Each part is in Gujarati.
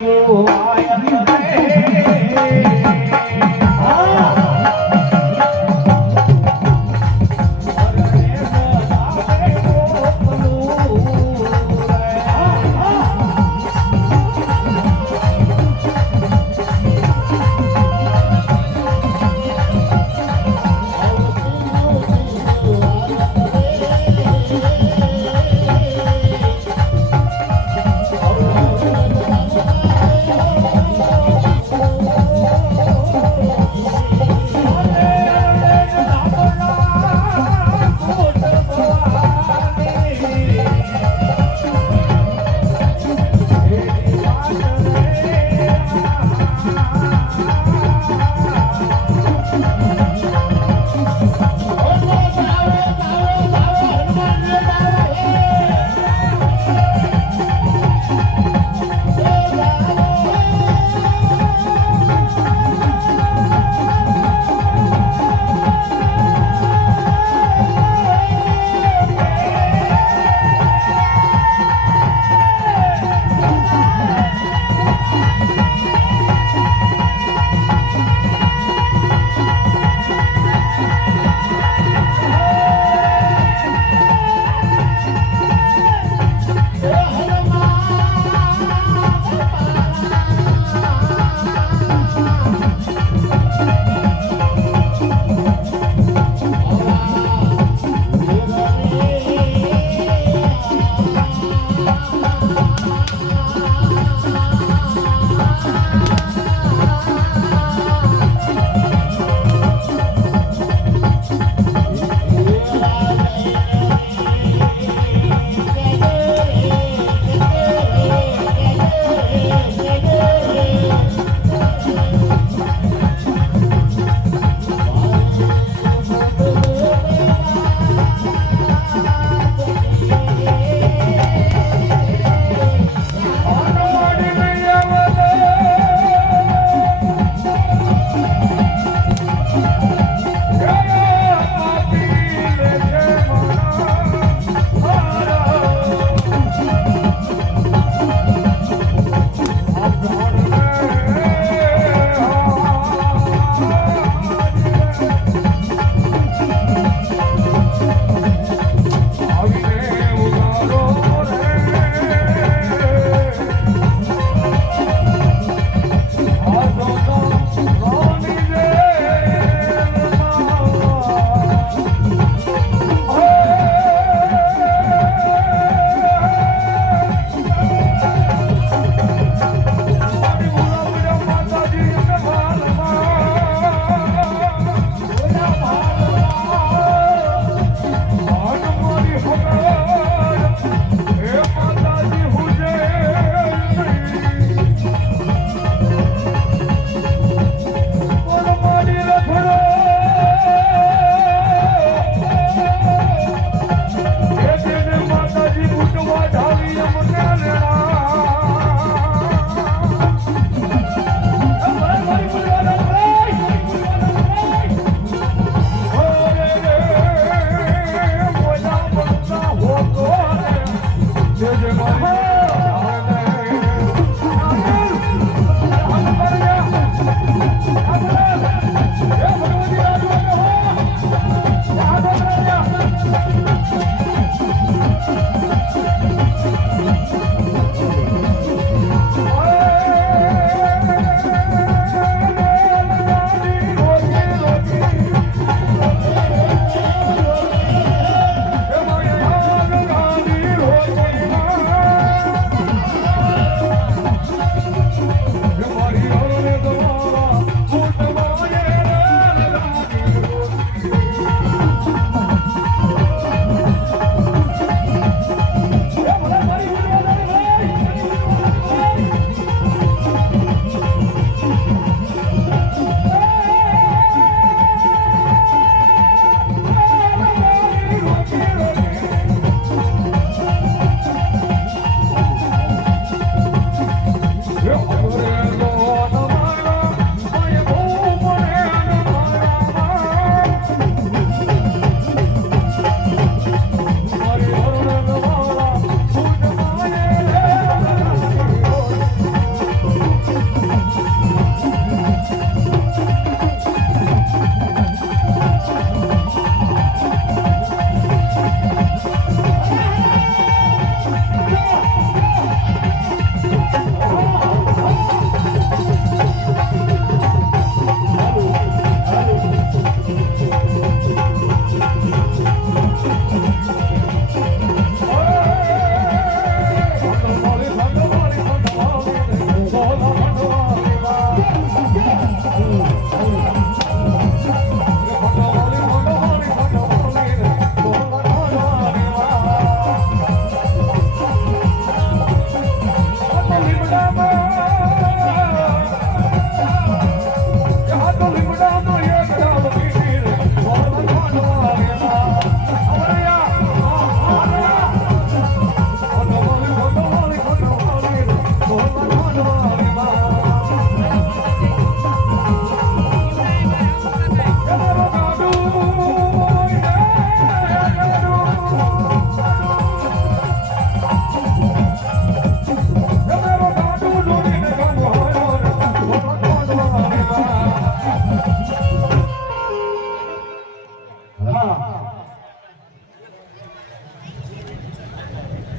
આ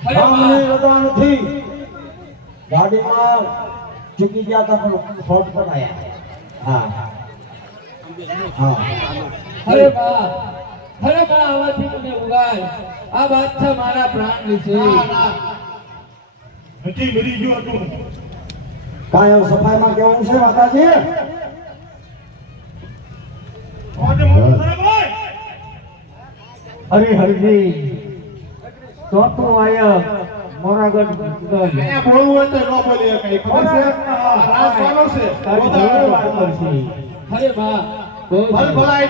રજા નથી અરે ગામની બા રજા નથી ગાડીમાં ચૂકી ગયા હતા પણ ફોટ પર આવ્યા હા. હા. અરે બા અરે બા આવાથી મને ઉગાડ. આ વાત છે મારા પ્રાણ વિશે. નથી મરી ગયો તું કાંઈ એવું સફાઈમાં કેવું છે માતાજી? અરે હરજી. ચોથું આયા મોરાગઢ ગલ બોલવું હોય તો ન બોલીએ કઈ ખબર છે? રાજવાનો છે. ખબર છે. અરે ભલ ભલાઈ.